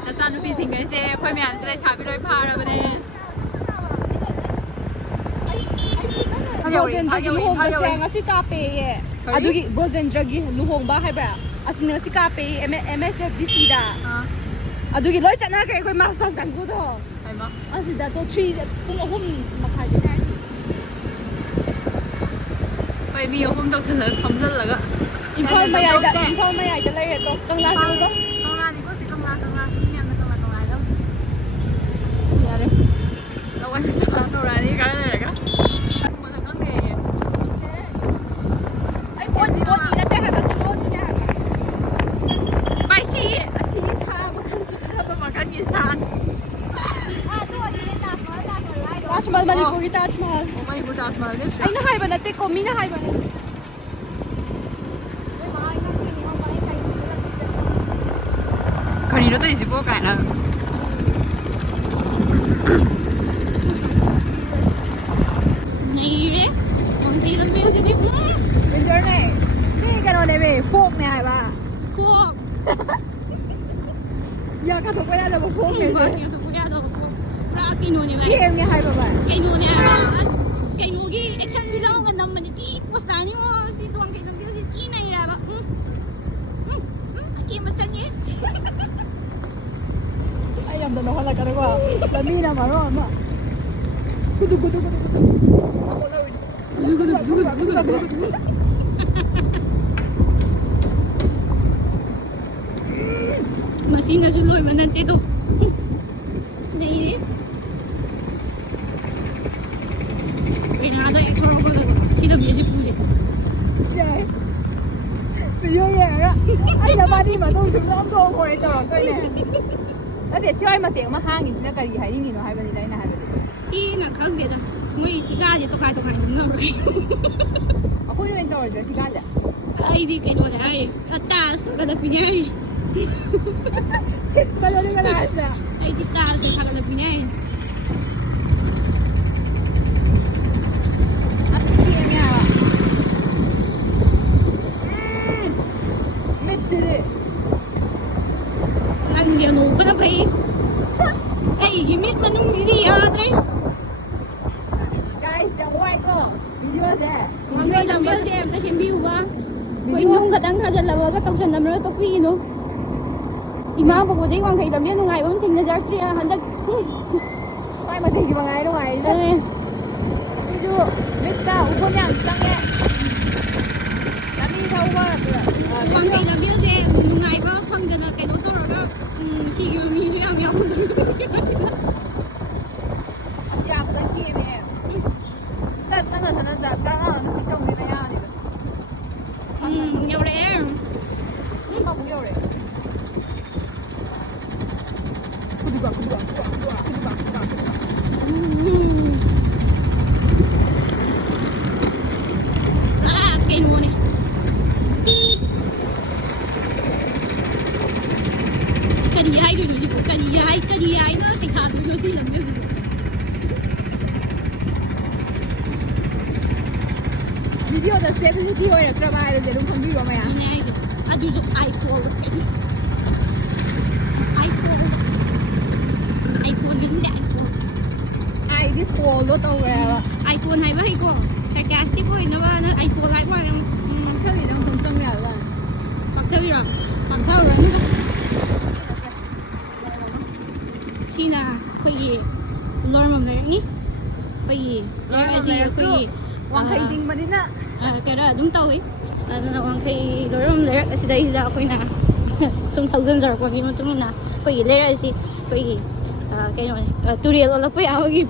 ꯅꯆꯥꯅꯨꯄꯤꯁꯤꯡꯈꯩꯁꯦ ꯑꯩꯈꯣꯏ ꯃꯌꯥꯝꯁꯦ ꯂꯩꯁꯥꯕꯤ ꯂꯣꯏ ꯐꯥꯔꯕꯅꯦ ꯕ꯭ꯔꯣꯖꯦꯟꯗ꯭ꯔꯒꯤ ꯂꯨꯍꯣꯡꯕꯁꯦ ꯉꯁꯤ ꯀꯥꯞꯄꯦꯌꯦ ꯑꯗꯨꯒꯤ ꯕ꯭ꯔꯣꯖꯦꯟꯗ꯭ꯔꯒꯤ ꯂꯨꯍꯣꯡꯕ ꯍꯥꯏꯕ꯭ꯔꯥ ꯑꯁꯤꯅ ꯉꯁꯤ ꯀꯥꯞꯄꯦꯌꯦ MSFDCꯗ ꯑꯗꯨꯒꯤ ꯂꯣꯏ ꯆꯠꯅꯈ꯭ꯔꯦ ꯑꯩꯈꯣꯏ ꯃꯥꯁ ꯀꯥꯡꯕꯨꯗꯣ ꯑꯁꯤꯗ ꯄꯨꯡ 3:30 ꯍꯥꯏꯁꯤ ꯍꯣꯏ ꯃꯤ ꯑꯍꯨꯝ ꯇꯧꯁꯜꯂꯒ ꯐꯝꯖꯜꯂꯒ ꯏꯝꯐꯥꯜ ꯃꯌꯥꯏꯗ ꯂꯩꯔꯦꯀꯣ ꯀꯪꯂꯥꯁꯦ ꯎꯗꯣ ꯀꯪꯂꯥꯅꯤꯀꯣ ꯁꯤ ꯀꯪꯂꯥ ꯃꯤ ꯃꯌꯥꯝꯅ ꯀꯪꯂꯥ ꯌꯥꯔꯦ ꯂꯋꯥꯏ ꯃꯆꯥ ꯇꯧꯔꯛꯑꯅꯤ ꯈꯔ ꯂꯩꯔꯒ ꯈꯪꯕꯗ ꯈꯪꯗꯦꯌꯦ ꯑꯩ ꯕꯣꯠꯅꯤ ꯅꯠꯇꯦ ꯍꯥꯏꯕ ꯇꯤꯅꯣꯖꯤꯅꯦ ꯍꯥꯏꯕ ꯚꯥꯏ ꯑꯁꯤꯒꯤ ꯁꯥ ꯃꯈꯜꯁꯨ ꯈꯔꯕ ꯃꯈꯜꯒꯤ ꯁꯥꯅꯤ ꯃꯅꯤꯄꯨꯔꯒꯤ ꯇꯥꯖ ꯃꯍꯜ ꯃꯅꯤꯄꯨꯔ ꯇꯥꯖ ꯃꯍꯜ ꯗꯤꯁꯇ꯭ꯔꯤꯛ ꯑꯩꯅ ꯍꯥꯏꯕ ꯅꯠꯇꯦꯀꯣ ꯃꯤꯅ ꯍꯥꯏꯕꯅꯦ ꯀꯔꯤꯅꯣ ꯇꯧꯔꯤꯁꯤꯕꯣ ꯀꯥꯏꯅ ꯅꯩꯔꯦ ꯋꯥꯡꯈꯩ ꯂꯝꯕꯤ ꯍꯧꯖꯤꯛꯇꯤ ꯋꯤꯟꯇꯔꯅꯦ ꯃꯤ ꯀꯩꯅꯣꯅꯦꯃꯤ ꯐꯣꯛꯅꯦ ꯍꯥꯏꯕ ꯐꯣꯛ ꯌꯥ ꯀꯥꯊꯣꯛꯄ ꯌꯥꯗꯕ ꯐꯣꯛꯅꯦ ꯋꯥꯡꯈꯩ ꯊꯣꯛꯄ ꯌꯥꯗꯕ ꯐꯣꯛ ꯄꯨꯔꯥ ꯀꯩꯅꯣꯅꯦ ꯚꯥꯏ ꯒꯦꯝꯅꯦ ꯍꯥꯏꯕ ꯚꯥꯏ ꯀꯩꯅꯣꯅꯦ ꯍꯥꯏꯕ ꯑꯁ ꯀꯩꯅꯣꯒꯤ ꯑꯦꯛꯁꯟ ꯐꯤꯂꯝꯒ ꯅꯝꯃꯗꯤ ꯊꯤ ꯄꯣꯁ ꯇꯥꯅꯤꯉꯣ ꯁꯤ ꯋꯥꯡꯈꯩ ꯂꯝꯕꯤ ꯍꯧꯖꯤꯛ ꯊꯤ ꯅꯩꯔꯦ ꯍꯥꯏꯕ ꯑꯀꯦꯝꯕ ꯆꯪꯉꯦ ꯑꯩ ꯌꯥꯝꯅ ꯅꯣꯛꯍꯜꯂꯛꯀꯅꯤꯀꯣ ꯂꯝꯕꯤꯅ ꯃꯔꯣꯟ ꯑꯃ ꯒꯨꯗꯨ ꯒꯨꯗꯨ ꯒꯨꯗꯨ ꯃꯁꯤꯅꯁꯨ ꯂꯣꯏꯕ ꯅꯠꯇꯦꯗꯣ ꯅꯩꯔꯦ ꯄꯦꯅꯥꯗꯣ ꯍꯦꯛ ꯊꯣꯔꯛꯄꯒ ꯁꯤ ꯂꯝꯕꯤꯁꯤ ꯄꯨꯁꯦ ꯌꯥꯏ ꯚꯤꯗꯤꯑꯣ ꯌꯦꯡꯉꯒ ꯑꯩꯅ ꯃꯥꯗꯤ ꯃꯇꯨꯡ ꯁꯨꯝ ꯅꯣꯛꯊꯣꯛꯑꯣꯏ ꯇꯧꯔꯛꯇꯣꯏꯅꯦ ꯅꯠꯇꯦ ꯁꯤꯋꯥꯏ ꯃꯇꯦꯛ ꯑꯃ ꯍꯥꯡꯉꯤꯁꯤꯅ ꯀꯔꯤ ꯍꯥꯏꯅꯤꯡꯉꯤꯅꯣ ꯍꯥꯏꯕꯅꯤꯗ ꯑꯩꯅ ꯍꯥꯏꯕꯗꯤ ꯁꯤꯅ ꯈꯪꯗꯦꯗ ꯃꯣꯏ ꯊꯤꯀꯥꯁꯦ ꯇꯣꯈꯥꯏ ꯇꯣꯈꯥꯏ ꯅꯝꯅꯕ꯭ꯔꯥ ꯑꯩꯈꯣꯏꯅ ꯑꯣꯏꯅ ꯇꯧꯔꯁꯦ ꯊꯤꯀꯥꯁꯦ ꯑꯩꯗꯤ ꯀꯩꯅꯣꯅꯦ ꯍꯥꯏꯔꯤ ꯇꯥꯖ ꯊꯥꯒꯠꯂꯛꯄꯤꯅꯦ ꯍꯥꯏꯔꯤ ꯁꯤꯠꯄꯗꯗꯤ ꯀꯅꯥꯁꯤꯗ ꯑꯩꯗꯤ ꯇꯥꯖ ꯊꯥꯒꯠꯂꯛꯄꯤꯅꯦ ꯍꯥꯏꯔꯤ ꯑꯁ ꯊꯦꯡꯉꯦ ꯍꯥꯏꯕ ꯃꯤꯠꯁꯤꯗꯤ ꯅꯪꯒꯤ ꯑꯅꯧꯕꯅ ꯐꯩ ꯑꯩꯒꯤ ꯃꯤꯠ ꯃꯅꯨꯡꯁꯤꯗꯤ ꯌꯥꯗ꯭ꯔꯦ ꯒꯥꯏꯁ ꯌꯥꯝ ꯋꯥꯏꯀꯣ ꯚꯤꯗꯤꯑꯣꯁꯦ ꯋꯥꯡꯈꯩ ꯂꯝꯕꯤꯁꯦ ꯑꯝꯇ ꯁꯦꯝꯕꯤꯌꯨꯕ ꯑꯩꯈꯣꯏ ꯅꯨꯡ ꯈꯛꯇꯪ ꯊꯥꯖꯤꯜꯂꯕꯒ ꯇꯧꯁꯟꯅꯕ꯭ꯔꯥ ꯇꯣꯛꯄꯤꯒꯤꯅꯨ ꯏꯃꯥ ꯕꯕꯨꯗꯩ ꯋꯥꯡꯈꯩ ꯂꯝꯕꯤ ꯅꯨꯡꯉꯥꯏꯕ ꯑꯃ ꯊꯦꯡꯅꯖꯔꯛꯇ꯭ꯔꯤ ꯍꯟꯗꯛ ꯃꯥꯏ ꯃꯇꯦꯡꯁꯤ ꯃꯉꯥꯏ ꯅꯨꯡꯉꯥꯏꯔꯤꯗ ꯁꯤꯁꯨ ꯃꯤꯠꯇ ꯎꯐꯨꯟ ꯌꯥꯝ ꯆꯪꯉꯦ ꯂꯝꯕꯤ ꯊꯧꯕ ꯋꯥꯡꯈꯩ ꯂꯝꯕꯤꯁꯦ ꯅꯨꯡꯉꯥꯏꯕ ꯐꯪꯗꯅ ꯀꯩꯅꯣ ꯇꯧꯔꯒ ꯁꯤꯈꯤꯕ ꯃꯤꯁꯨ ꯌꯥꯝ ꯌꯥꯎꯔꯝꯗꯣꯏꯅꯤ ꯑꯁ ꯌꯥꯝꯅ ꯀꯦꯃꯦ ꯆꯠꯇꯅ ꯊꯅꯗ ꯀꯔꯝ ꯁꯤ ꯆꯪꯗꯣꯏꯅ ꯌꯥꯅꯤꯗ ꯌꯧꯔꯛꯑꯦ ꯑꯃꯨꯛ ꯌꯧꯔꯛꯑꯦ ꯀꯩꯅꯣꯅꯦ ꯀꯔꯤ ꯍꯥꯏꯗꯣꯏꯅꯣ ꯁꯤꯕꯨ ꯀꯔꯤ ꯍꯥꯏꯅ ꯁꯩꯊꯥꯗꯣꯏꯅꯣ ꯁꯤ ꯂꯝꯕꯤꯁꯤꯕꯨ ꯚꯤꯗꯤꯑꯣꯗ ꯁ꯭ꯇꯦꯕꯤꯂꯤꯇꯤ ꯑꯣꯏꯔꯛꯇ꯭ꯔꯕ ꯍꯥꯏꯕꯁꯦ ꯑꯗꯨꯝ ꯈꯪꯕꯤꯔꯣ ꯃꯌꯥꯝ ꯃꯤꯅꯦ ꯍꯥꯏꯁꯦ ꯑꯗꯨꯁꯨ ꯑꯥꯏꯐꯣꯟ ꯒꯤꯅꯦ ꯑꯥꯏꯐꯣꯟ ꯑꯩꯗꯤ ꯐꯣꯜꯗꯣ ꯇꯧꯈ꯭ꯔꯦꯕ ꯑꯥꯏꯐꯣꯟ ꯍꯥꯏꯕ ꯍꯩꯀꯣ ꯁꯥꯔꯀꯥꯁꯇꯤꯛ ꯑꯣꯏꯅꯕꯅ ꯑꯥꯏꯐꯣꯟ ꯍꯥꯏꯕ ꯃꯊꯪꯒꯤꯗ ꯑꯃꯨꯛꯇꯪ ꯆꯪ ꯌꯥꯕꯖꯥꯠꯅꯤ ꯄꯥꯛꯊꯕꯤꯔꯣ ꯄꯥꯛꯊꯔꯨꯔꯅꯨꯗ ꯁꯤꯅ ꯑꯩꯈꯣꯏꯒꯤ ꯂꯣꯔꯃꯝ ꯂꯩꯔꯛꯅꯤ ꯑꯩꯈꯣꯏꯒꯤ ꯂꯩꯔꯛꯑꯁꯤ ꯑꯩꯈꯣꯏꯒꯤ ꯋꯥꯡꯈꯩ ꯆꯤꯡꯕꯅꯤꯅ ꯀꯩꯅꯣ ꯑꯗꯨꯝ ꯇꯧꯏ ꯑꯗꯨꯅ ꯋꯥꯡꯈꯩ ꯂꯣꯏꯔꯝ ꯂꯩꯔꯛ ꯑꯁꯤꯗꯩꯁꯤꯗ ꯑꯩꯈꯣꯏꯅ ꯁꯨꯝ ꯊꯧꯖꯟꯖꯔꯛꯄꯒꯤ ꯃꯇꯨꯡ ꯏꯟꯅ ꯑꯩꯈꯣꯏꯒꯤ ꯂꯩꯔꯛ ꯑꯁꯤ ꯑꯩꯈꯣꯏꯒꯤ ꯀꯩꯅꯣꯅꯦ ꯇꯨꯔꯦꯜ ꯑꯣꯜꯂꯛꯄ ꯌꯥꯕꯒꯤ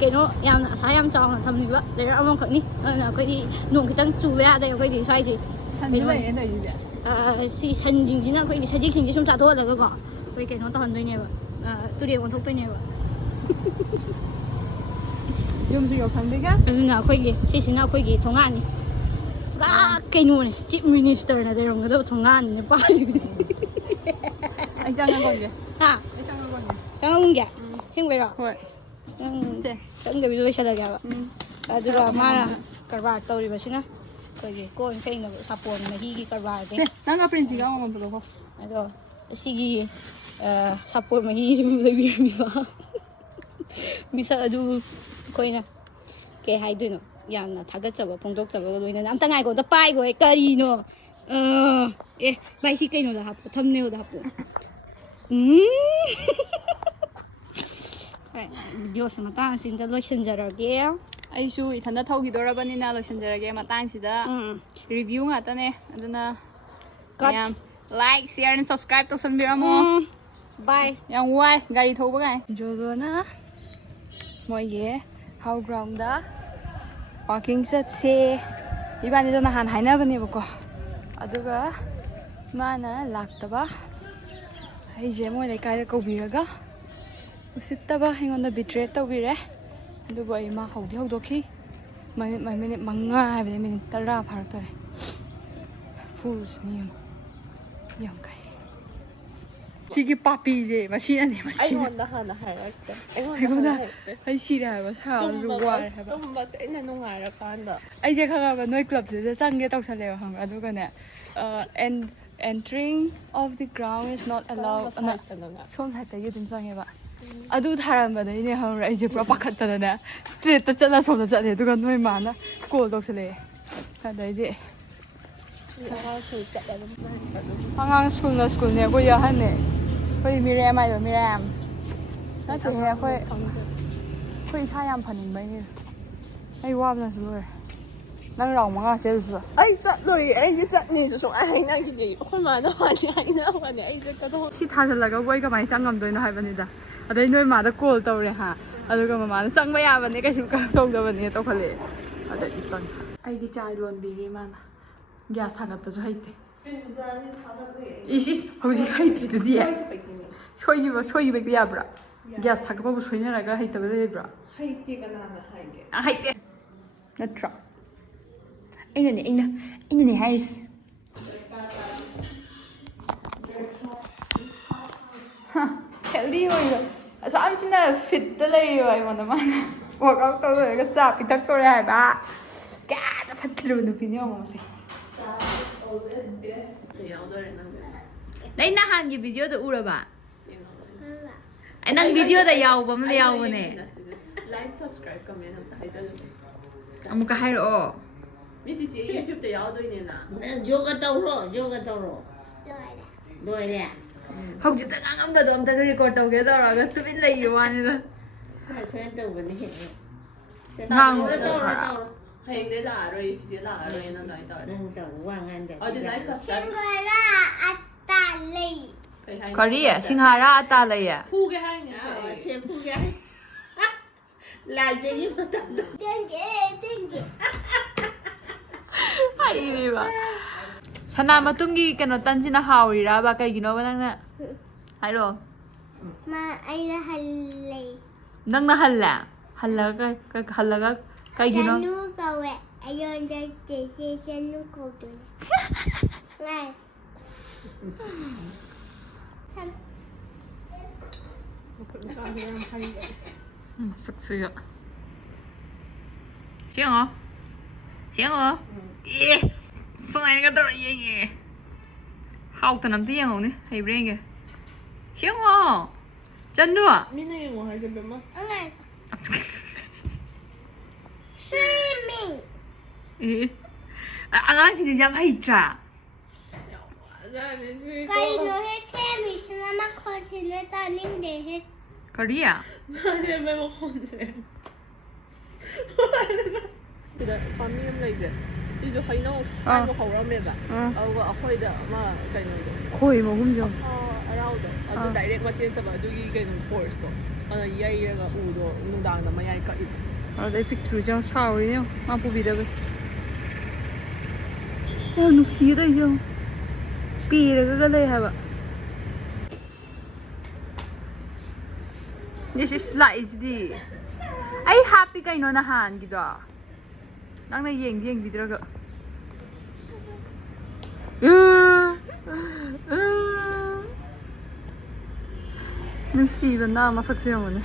ꯀꯩꯅꯣ ꯌꯥꯝꯅ ꯑꯁꯥ ꯌꯥꯝ ꯆꯥꯎꯅ ꯊꯝꯂꯤꯕ ꯂꯩꯔꯛ ꯑꯃꯈꯛꯅꯤ ꯑꯗꯨꯅ ꯑꯩꯈꯣꯏꯒꯤ ꯅꯣꯡ ꯈꯤꯇꯪ ꯆꯨꯕ ꯌꯥꯗꯦ ꯑꯩꯈꯣꯏꯗꯤ ꯁ꯭ꯋꯥꯏꯁꯤ ꯁꯤ ꯁꯟꯁꯤꯡꯁꯤꯅ ꯑꯩꯈꯣꯏꯒꯤ ꯁꯖꯤꯛꯁꯤꯡꯁꯤ ꯁꯨꯝ ꯆꯥꯊꯣꯛꯍꯜꯂꯒꯀꯣ ꯑꯩꯈꯣই ꯀꯩꯅꯣ ꯇꯧꯍꯟꯗꯣꯏꯅꯦꯕ ꯇꯨꯔꯦꯜ ꯑꯣꯟꯊꯣꯛꯇꯣꯏꯅꯦꯕ ꯌꯨꯝꯁꯨ ꯌꯧꯁꯪꯗꯦꯒ ꯑꯗꯨꯅ ꯑꯩꯈꯣꯏꯒꯤ ꯁꯤꯁꯤꯅ ꯑꯩꯈꯣꯏꯒꯤ ꯊꯣꯡꯒꯥꯟꯅꯤ ꯄꯨꯔꯥ ꯀꯩꯅꯣꯅꯦ ꯆꯤꯞ ꯃꯤꯅꯤꯁꯇꯔꯅ ꯂꯩꯔꯝꯒꯗꯕ ꯊꯣꯡꯒꯥꯟꯅꯤꯅ ꯄꯥꯜꯂꯤꯕꯗꯤ ꯑꯩ ꯆꯪꯉꯒꯣꯟꯒꯦ ꯍꯥ ꯑꯩ ꯆꯪꯉꯒꯣꯟꯒꯦ ꯆꯪꯉꯝꯒꯦ ꯁꯦꯡꯕꯩꯔꯣ ꯍꯣꯏ ꯁꯦ ꯆꯪꯗꯕꯤꯗ ꯂꯣꯏꯁꯤꯜꯂꯒꯦ ꯍꯥꯏꯕ ꯑꯗꯨꯒ ꯃꯥꯅ ꯀꯔꯕꯥꯔ ꯇꯧꯔꯤꯕꯁꯤꯅ ꯑꯩꯈꯣꯏꯒꯤ ꯀꯣꯟ ꯐꯦꯡꯅꯕ ꯁꯥꯄꯣꯟ ꯃꯍꯤꯒꯤ ꯀꯔꯕꯥꯔꯁꯦ ꯅꯪꯒ ꯄ꯭ꯔꯤꯟꯁꯤꯒ ꯑꯃꯃꯝ ꯄꯨꯊꯣꯛꯈꯣ ꯑꯗꯣ ꯁꯤꯒꯤ ꯁꯥꯄꯣꯟ ꯃꯍꯤꯁꯨ ꯂꯩꯕꯤꯔꯝꯃꯤꯕ ꯃꯤꯁꯛ ꯑꯗꯨ ꯑꯩꯈꯣꯏꯅ ꯀꯩ ꯍꯥꯏꯗꯣꯏꯅꯣ ꯌꯥꯝꯅ ꯊꯥꯒꯠꯆꯕ ꯐꯣꯡꯗꯣꯛꯆꯕꯒ ꯂꯣꯏꯅꯅ ꯑꯝꯇ ꯉꯥꯏꯈꯣ ꯑꯝꯇ ꯄꯥꯏꯈꯣ ꯀꯔꯤꯅꯣ ꯚꯥꯏ ꯁꯤ ꯀꯩꯅꯣꯗ ꯍꯥꯞꯄꯣ ꯊꯝꯅꯦꯜꯗ ꯍꯥꯞꯄꯣ ꯚꯤꯗꯤꯑꯣꯁꯦ ꯃꯇꯥꯡ ꯑꯁꯤꯗ ꯂꯣꯏꯁꯤꯟꯖꯔꯒꯦ ꯑꯩꯁꯨ ꯏꯊꯟꯇ ꯊꯧꯈꯤꯗꯧꯔꯕꯅꯤꯅ ꯂꯣꯏꯁꯤꯟꯖꯔꯒꯦ ꯃꯇꯥꯡꯁꯤꯗ ꯔꯤꯚꯤꯌꯨ ꯉꯥꯛꯇꯅꯦ ꯑꯗꯨꯅ ꯃꯌꯥꯝ ꯂꯥꯏꯛ ꯁꯤꯌꯔ ꯑꯦꯟ ꯁꯕꯁꯀ꯭ꯔꯥꯏꯕ ꯇꯧꯁꯟꯕꯤꯔꯝꯃꯣ ꯕꯥꯏ ꯌꯥꯝ ꯋꯥꯏ ꯒꯥꯔꯤ ꯊꯧꯕ ꯀꯥꯏ ꯖꯣꯖꯣꯅ ꯃꯣꯏꯒꯤ ꯍꯥꯎ ꯒ꯭ꯔꯥꯎꯟꯗ ꯋꯥꯛꯀꯤꯡ ꯆꯠꯁꯦ ꯏꯕꯥꯅꯤꯗꯣ ꯅꯍꯥꯟ ꯍꯥꯏꯅꯕꯅꯦꯕꯀꯣ ꯑꯗꯨꯒ ꯃꯥꯅ ꯂꯥꯛꯇꯕ ꯑꯩꯁꯦ ꯃꯣꯏ ꯂꯩꯀꯥꯏꯗ ꯀꯧꯕꯤꯔꯒ ꯎꯁꯤꯠꯇꯕ ꯑꯩꯉꯣꯟꯗ ꯕꯤꯇ꯭ꯔꯦꯠ ꯇꯧꯕꯤꯔꯦ ꯑꯗꯨꯕꯨ ꯑꯩ ꯃꯥ ꯍꯧꯗꯣꯛꯈꯤ ꯃꯤꯅꯤꯠ 5 ꯍꯥꯏꯕꯗꯤ ꯃꯤꯅꯤꯠ 10 ꯐꯥꯔꯛꯇꯣꯔꯦ ꯐꯨꯜꯁꯨ ꯃꯤ ꯑꯃ ꯌꯥꯝ ꯀꯥꯏ ꯁꯤꯒꯤ ꯄꯥꯄꯤꯁꯦ ꯃꯁꯤꯅꯅꯦ ꯑꯩꯉꯣꯟꯗ ꯍꯥꯟꯅ ꯍꯥꯏꯔꯛꯇꯦ ꯑꯩꯉꯣꯟꯗ ꯍꯥꯏꯔꯛꯇꯦ ꯑꯩ ꯁꯤꯔꯦ ꯍꯥꯏꯕ ꯁꯥꯕꯁꯨ ꯋꯥꯔꯦ ꯍꯥꯏꯕ ꯇꯨꯝꯕ ꯇꯣꯏꯅ ꯅꯨꯡꯉꯥꯏꯔꯀꯥꯟꯗ ꯑꯩꯁꯦ ꯈꯪꯉꯕ ꯅꯣꯏ ꯀ꯭ꯂꯕꯁꯤꯗ ꯆꯪꯒꯦ ꯇꯧꯁꯜꯂꯦꯕ ꯈꯪꯕ꯭ꯔꯥ ꯑꯗꯨꯒꯅꯦ entering of the ground is not allowed ꯁꯣꯝ ꯁꯥꯏꯠꯇꯒꯤ ꯑꯗꯨꯝ ꯆꯪꯉꯦꯕ ꯑꯗꯨ ꯊꯥꯔꯝꯕꯗꯩꯅꯦ ꯈꯪꯕ꯭ꯔꯥ ꯑꯩꯁꯦ ꯄꯨꯔꯥ ꯄꯥꯈꯠꯇꯅꯅꯦ ꯁ꯭ꯇ꯭ꯔꯦꯠꯇ ꯆꯠꯂ ꯁꯣꯝꯗ ꯆꯠꯂꯦ ꯑꯗꯨꯒ ꯅꯣꯏ ꯃꯥꯅ ꯀꯣꯜ ꯇꯧꯁꯜꯂꯛꯑꯦ ꯑꯗꯩꯗꯤ ꯑꯉꯥꯡ ꯁ꯭ꯀꯨꯜꯅ ꯁ꯭ꯀꯨꯜꯅꯦ ꯑꯩꯈꯣꯏ ꯌꯥꯎꯍꯟꯅꯦ ꯑꯩꯈꯣꯏ ꯃꯤꯔꯦꯝ ꯍꯥꯏꯗꯣ ꯃꯤꯔꯦꯝ ꯅꯠꯇꯦꯍꯦ ꯑꯩꯈꯣꯏ ꯏꯁꯥ ꯌꯥꯝ ꯐꯅꯤꯡꯕꯩꯅꯦ ꯑꯩ ꯋꯥꯕꯅꯁꯨ ꯂꯣꯏꯔꯦ ꯅꯪ ꯔꯥꯎꯟ 5 ꯆꯦꯜꯂꯨꯁꯨ ꯑꯩ ꯆꯠꯂꯣꯏ ꯑꯩꯗꯤ ꯆꯠꯅꯤꯁꯨ ꯁꯨꯡꯍꯥꯏ ꯍꯥꯏꯅꯈꯤꯗꯦ ꯑꯩꯈꯣꯏ ꯃꯥꯅ ꯋꯥꯅꯤ ꯍꯥꯏꯅꯕꯅꯦ ꯑꯩ ꯆꯠꯀꯗꯧ ꯁꯤ ꯊꯥꯖꯤꯜꯂꯒꯕꯨ ꯑꯩ ꯀꯃꯥꯏꯅ ꯆꯪꯉꯝꯗꯣꯏꯅꯣ ꯍꯥꯏꯕꯅꯤꯗ ꯑꯗꯩ ꯅꯣꯏ ꯃꯥꯗ ꯀꯣꯜ ꯇꯧꯔꯦ ꯍꯥ ꯑꯗꯨꯒ ꯃꯃꯥꯅ ꯆꯪꯕ ꯌꯥꯕꯅꯦ ꯀꯩꯁꯨ ꯇꯧꯗꯕꯅꯦ ꯇꯧꯈꯠꯂꯛꯑꯦ ꯑꯗꯩꯗꯤ ꯆꯪꯉꯦ ꯑꯩꯒꯤ ꯆꯥ ꯂꯣꯟꯕꯤꯔꯤ ꯃꯥꯅ ꯒ꯭ꯌꯥꯁ ꯊꯥꯒꯠꯄꯁꯨ ꯍꯩꯇꯦ ꯏꯁ ꯍꯧꯖꯤꯛ ꯍꯩꯇ꯭ꯔꯤꯗꯨꯗꯤ ꯁꯣꯏꯈꯤꯕ ꯌꯥꯕ꯭ꯔꯥ ꯒ꯭ꯌꯥꯁ ꯊꯥꯒꯠꯄꯕꯨ ꯁꯣꯏꯅꯔꯒ ꯍꯩꯇꯕ ꯂꯩꯕ꯭ꯔꯥ ꯍꯩꯇꯦ ꯀꯅꯥꯅ ꯍꯥꯏꯒꯦ ꯍꯩꯇꯦ ꯅꯠꯇ꯭ꯔꯣ ꯑꯩꯅꯅꯦ ꯍꯥꯏꯔꯤꯁꯦ ꯍꯦꯜꯗꯤ ꯑꯣꯏꯕ ꯑꯁꯥꯝꯁꯤꯅ ꯐꯤꯠꯇ ꯂꯩꯔꯤꯕ ꯑꯩꯉꯣꯟꯗ ꯃꯥꯅ ꯋꯥꯔꯛ ꯑꯥꯎꯠ ꯇꯧꯔꯒ ꯆꯥ ꯄꯤꯊꯛꯇꯣꯔꯦ ꯍꯥꯏꯕ ꯀꯌꯥꯗ ꯐꯠꯇ꯭ꯔꯤꯕ ꯅꯨꯄꯤꯅꯤ ꯌꯦꯡꯉꯣꯁꯦ ꯅꯪ ꯅꯍꯥꯟꯒꯤ ꯚꯤꯗꯤꯑꯣꯗ ꯎꯔꯕ ꯅꯪ ꯚꯤꯗꯤꯑꯣꯗ ꯌꯥꯎꯕ ꯑꯃꯗ ꯌꯥꯎꯕꯅꯦ ꯂꯥꯏꯛ ꯁꯕꯁꯀ꯭ꯔꯥꯏꯕ ꯀꯃꯦꯟ ꯑꯝꯇ ꯍꯥꯏꯖꯜꯂꯨꯁꯦ ꯑꯃꯨꯛꯀ ꯍꯥꯏꯔꯛꯑꯣ ꯃꯤ ꯆꯤꯆꯦ ꯌꯨꯇ꯭ꯌꯨꯕꯇ ꯌꯥꯎꯗꯣꯏꯅꯦꯅ ꯌꯣꯒ ꯇꯧꯔꯣ ꯂꯣꯏꯔꯦ ꯍꯧꯖꯤꯛꯇ ꯉꯥꯡꯉꯝꯕꯗꯣ ꯑꯝꯇ ꯔꯦꯀꯣꯔꯠ ꯇꯧꯒꯦ ꯇꯧꯔꯒ ꯇꯨꯃꯤꯟ ꯂꯩꯈꯤꯕ ꯋꯥꯅꯤꯗ ꯁꯨꯃꯥꯏꯅ ꯇꯧꯕꯅꯤ ꯉꯥꯡꯉꯣ ꯇꯧꯔꯣ ꯍꯌꯦꯡꯗꯩ ꯂꯥꯛꯑꯔꯣꯏ ꯆꯤꯆꯦ ꯂꯥꯛꯑꯔꯣꯏ ꯅꯪ ꯑꯗꯨꯃꯥꯏꯅ ꯇꯧꯔꯦ ꯅꯪ ꯇꯧꯔꯣ ꯋꯥ ꯉꯥꯡꯗꯦ ꯑꯗꯨ ꯂꯥꯏꯛ ꯁꯕꯁꯀ꯭ꯔꯥꯏꯕ ꯀꯔꯤ ꯁꯤꯡꯍꯥꯔꯥ ꯑꯇꯥ ꯂꯩꯌꯦ ꯐꯨꯒꯦ ꯍꯥꯏꯅꯤ ꯁꯦ ꯐꯨꯒꯦ ꯂꯥꯖꯒꯤ ꯃꯇꯝꯗ ꯍꯩꯔꯤꯕ ꯁꯅꯥ ꯃꯇꯨꯝꯒꯤ ꯀꯩꯅꯣ ꯇꯟꯁꯤꯅ ꯍꯥꯎꯔꯤꯔꯕ ꯀꯩꯒꯤꯅꯣꯕ ꯅꯪꯅ ꯍꯥꯏꯔꯛꯑꯣ ꯑꯩꯅ ꯍꯜꯂꯦ ꯅꯪꯅ ꯍꯜꯂꯦ ꯍꯜꯂꯒ ꯀꯩꯒꯤꯅꯣ ꯆꯅꯨ ꯀꯧꯋꯦ ꯑꯩꯉꯣꯟꯗ ꯆꯦꯆꯦ ꯆꯅꯨ ꯀꯧꯗꯣꯏꯅꯦ ꯁꯛꯁꯤꯒ ꯁꯦꯡꯉꯣ ꯑꯦ ꯁꯨꯃꯥꯏꯅꯒ ꯇꯧꯔ ꯌꯦꯡꯉꯦ ꯍꯥꯎꯇꯅ ꯑꯝꯇ ꯌꯦꯡꯍꯧꯅꯦ ꯍꯩꯕ꯭ꯔꯥ ꯌꯦꯡꯒꯦ ꯁꯦꯡꯉꯣ ꯆꯟꯗꯨ ꯃꯤꯅ ꯌꯦꯡꯉꯣ ꯍꯥꯏꯖꯕꯃ Swimming. ꯑꯉꯥꯡꯁꯤꯡꯁꯦ ꯌꯥꯝ ꯍꯩꯇ꯭ꯔꯥ ꯀꯩꯅꯣꯍꯦ ꯁꯦꯝꯃꯤꯁꯤꯅ ꯃꯈꯣꯟꯁꯤꯅ ꯇꯥꯅꯤꯡꯗꯦꯍꯦ ꯀꯔꯤ ꯃꯥꯅꯦ ꯃꯈꯣꯟꯁꯦ ꯁꯤꯗ ꯄꯥꯝꯕꯤ ꯑꯃ ꯂꯩꯁꯦ ꯁꯤꯁꯨ ꯍꯩꯅꯧ ꯁꯥꯏꯕ ꯍꯧꯔꯝꯃꯦꯕ ꯑꯗꯨꯒ ꯑꯩꯈꯣꯏꯗ ꯑꯃ ꯀꯩꯅꯣꯗꯣ ꯈꯣꯏ ꯃꯒꯨꯝꯁꯨ ꯑꯔꯥꯎꯗꯣ ꯑꯗꯨ ꯗꯥꯏꯔꯦꯛ ꯃꯇꯦꯛꯇꯕ ꯑꯗꯨꯒꯤ ꯀꯩꯅꯣ ꯐꯣꯔꯁꯇꯣ ꯑꯗꯨꯅ ꯌꯩꯔꯒ ꯎꯗꯣ ꯅꯨꯡꯗꯥꯡꯗ ꯃꯌꯥꯏ ꯀꯛꯏꯕ ꯑꯗꯩ ꯄꯤꯛꯇ꯭ꯔꯨꯁꯦ ꯌꯥꯝ ꯁꯥꯎꯔꯤꯅꯦ ꯃꯥ ꯄꯨꯕꯤꯗꯕꯩ ꯌꯥꯝ ꯅꯨꯡꯁꯤꯌꯦꯗ ꯑꯩꯁꯦ ꯄꯦꯔꯒ ꯂꯩ ꯍꯥꯏꯕ ꯗꯤꯁ ꯏꯁ ꯂꯥꯛꯏꯁꯤꯗꯤ ꯑꯩ ꯍꯥꯞꯄꯤ ꯀꯩꯅꯣ ꯅꯍꯥꯟꯒꯤꯗꯣ ꯅꯪꯅ ꯌꯦꯡꯕꯤꯗ꯭ꯔꯒ ꯅꯨꯡꯁꯤꯕꯅ ꯃꯁꯛꯁꯦ ꯌꯦꯡꯉꯨꯅꯦ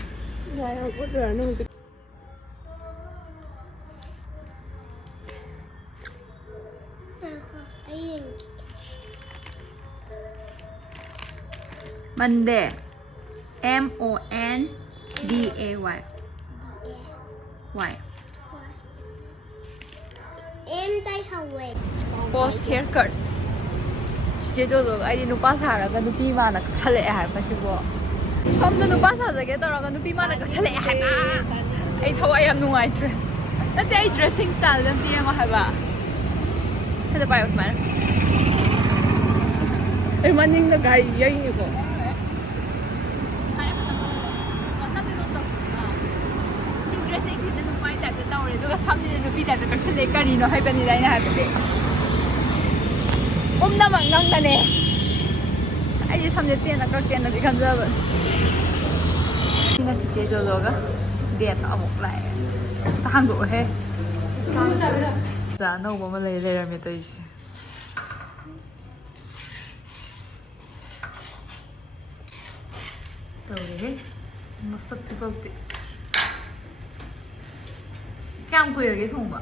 Monday MONDAY Y Em tay hꯧꯋꯦ Post haircut ꯆꯤꯆꯦ ꯖꯣꯖꯣꯒ ꯑꯩꯗꯤ ꯅꯨꯄꯥ ꯁꯥꯔꯒ ꯅꯨꯄꯤ ꯃꯥꯅ ꯀꯛꯁꯜꯂꯛꯑꯦ ꯍꯥꯏꯕꯁꯤꯕꯣ ꯁꯣꯝꯗ ꯅꯨꯄꯥ ꯁꯥꯖꯒꯦ ꯇꯧꯔꯒ ꯅꯨꯄꯤ ꯃꯥꯅ ꯀꯛꯁꯜꯂꯛꯑꯦ ꯍꯥꯏꯕ ꯑꯩ ꯊꯋꯥꯏ ꯌꯥꯝ ꯅꯨꯡꯉꯥꯏꯇ꯭ꯔꯦ ꯅꯠꯇꯦ ꯑꯩ ꯗ꯭ꯔꯦꯁꯤꯡ ꯁ꯭ꯇꯥꯏꯜꯗ ꯑꯝꯇ ꯌꯦꯡꯉꯣ ꯍꯥꯏꯕ ꯁꯤꯗ ꯄꯥꯏꯌꯣ ꯁꯨꯃꯥꯏꯅ ꯑꯩ ꯃꯅꯤꯡꯗ ꯒꯥꯔꯤ ꯌꯩꯅꯤꯀꯣ ꯑꯗꯨꯒ ꯁꯝꯁꯤꯗ ꯅꯨꯄꯤ ꯇꯥꯏꯞꯇ ꯀꯛꯁꯜꯂꯦ ꯀꯔꯤꯅꯣ ꯍꯥꯏꯕꯅꯤꯗ ꯑꯩꯅ ꯍꯥꯏꯕꯗꯤ ꯄꯨꯝꯅꯃꯛ ꯅꯪꯅꯅꯦ ꯑꯩꯗꯤ ꯁꯝꯁꯦ ꯇꯦꯟꯅ ꯀꯛꯀꯦꯅꯗꯤ ꯈꯟꯖꯕꯅꯦ ꯁꯤꯅ ꯆꯤꯆꯦ ꯖꯣꯖꯣꯒ ꯗꯦꯠ ꯑꯃꯨꯛ ꯂꯥꯛꯑꯦ ꯑꯝꯇ ꯍꯥꯡꯗꯣꯛꯑꯣꯍꯦ ꯆꯥ ꯑꯅꯧꯕ ꯑꯃ ꯂꯩꯔꯝꯃꯦ ꯇꯧꯔꯤꯁꯦ ꯇꯧꯔꯦꯍꯦ ꯃꯁꯛꯁꯤꯐꯥꯎꯗꯤ ꯀꯌꯥꯝ ꯀꯨꯏꯔꯒꯦ ꯊꯣꯡꯕ